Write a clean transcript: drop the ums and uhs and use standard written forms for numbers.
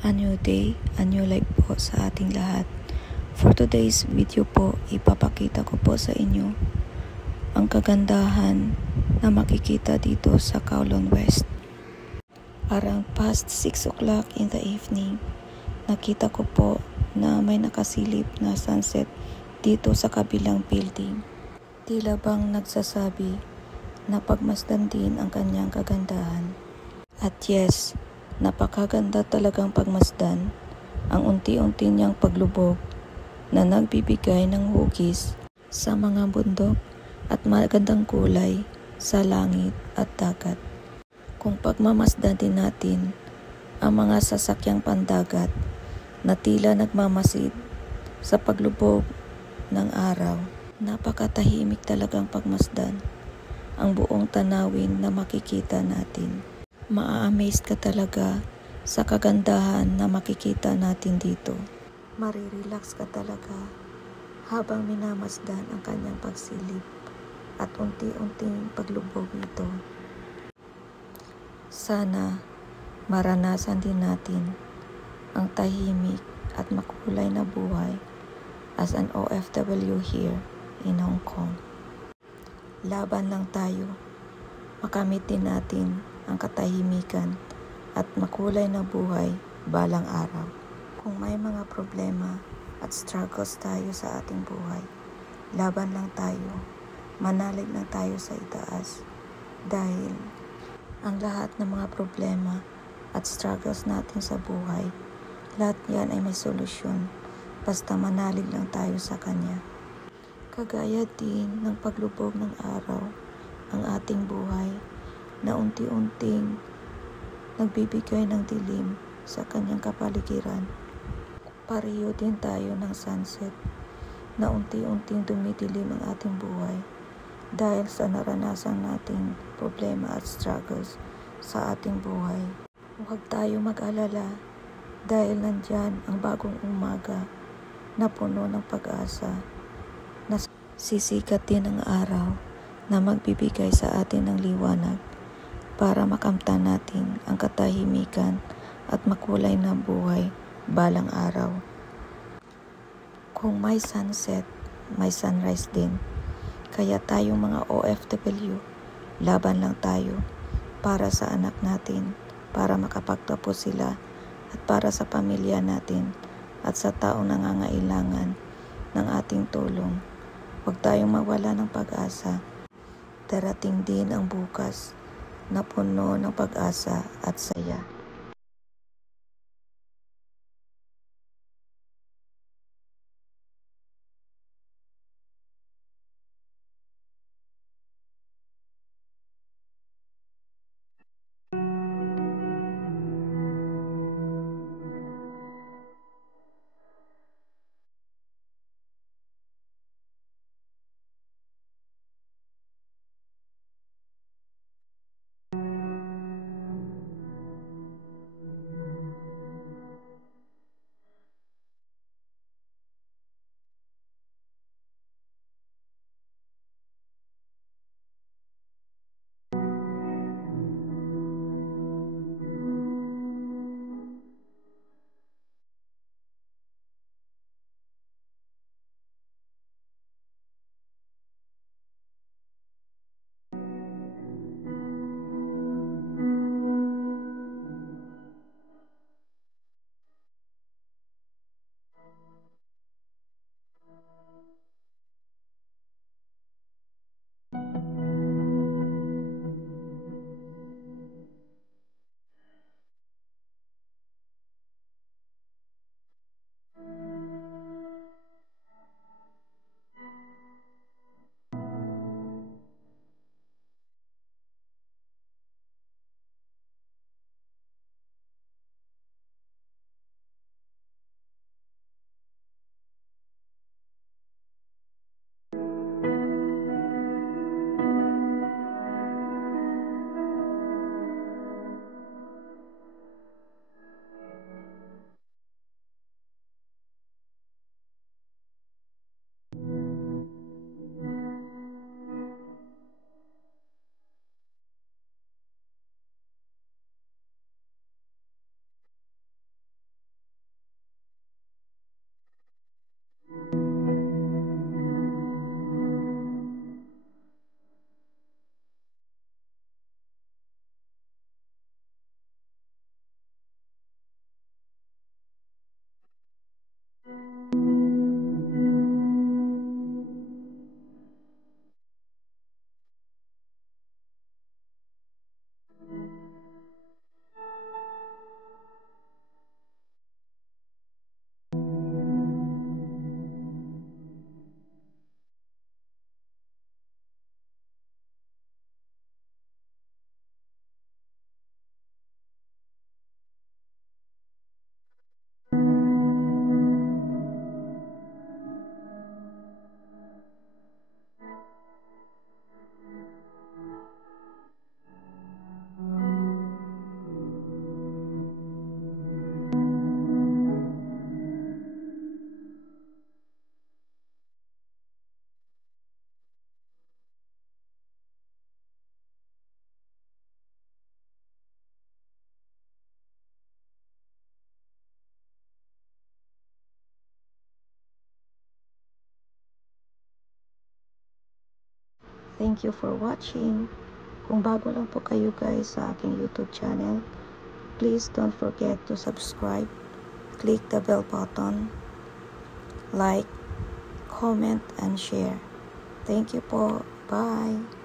A new day, a new life po sa ating lahat. For today's video po, ipapakita ko po sa inyo ang kagandahan na makikita dito sa Kowloon West. Around past 6 o'clock in the evening, nakita ko po na may nakasilip na sunset dito sa kabilang building. Tila bang nagsasabi na pagmasdan din ang kanyang kagandahan. At yes, napakaganda talagang pagmasdan ang unti-unti niyang paglubog na nagbibigay ng hugis sa mga bundok at magandang kulay sa langit at dagat. Kung pagmamasdan din natin ang mga sasakyang pandagat na tila nagmamasid sa paglubog ng araw, napakatahimik talagang pagmasdan ang buong tanawin na makikita natin. Maa-amaze ka talaga sa kagandahan na makikita natin dito. Marirelax ka talaga habang minamasdan ang kanyang pagsilip at unti-unting paglubog nito. Sana maranasan din natin ang tahimik at makulay na buhay as an OFW here in Hong Kong. Laban lang tayo, makamit din natin ang katahimikan at makulay na buhay balang araw. Kung may mga problema at struggles tayo sa ating buhay, laban lang tayo, manalig lang tayo sa itaas. Dahil ang lahat ng mga problema at struggles natin sa buhay, lahat yan ay may solusyon basta manalig lang tayo sa Kanya. Kagaya din ng paglubog ng araw ang ating buhay na unti-unting nagbibigay ng dilim sa kanyang kapaligiran. Pareho din tayo ng sunset na unti-unting dumidilim ang ating buhay dahil sa naranasan nating problema at struggles sa ating buhay. Huwag tayo mag-alala dahil nandyan ang bagong umaga na puno ng pag-asa na sisikat din ang araw na magbibigay sa atin ng liwanag para makamtan natin ang katahimikan at makulay na buhay balang araw. Kung may sunset, may sunrise din. Kaya tayong mga OFW, laban lang tayo para sa anak natin, para makapagtapos sila at para sa pamilya natin at sa taong nangangailangan ng ating tulong. Huwag tayong mawala ng pag-asa. Darating din ang bukas na puno ng pag-asa at saya. Thank you for watching. Kung bago lang po kayo guys sa aking YouTube channel, please don't forget to subscribe, click the bell button, like, comment, and share. Thank you po. Bye!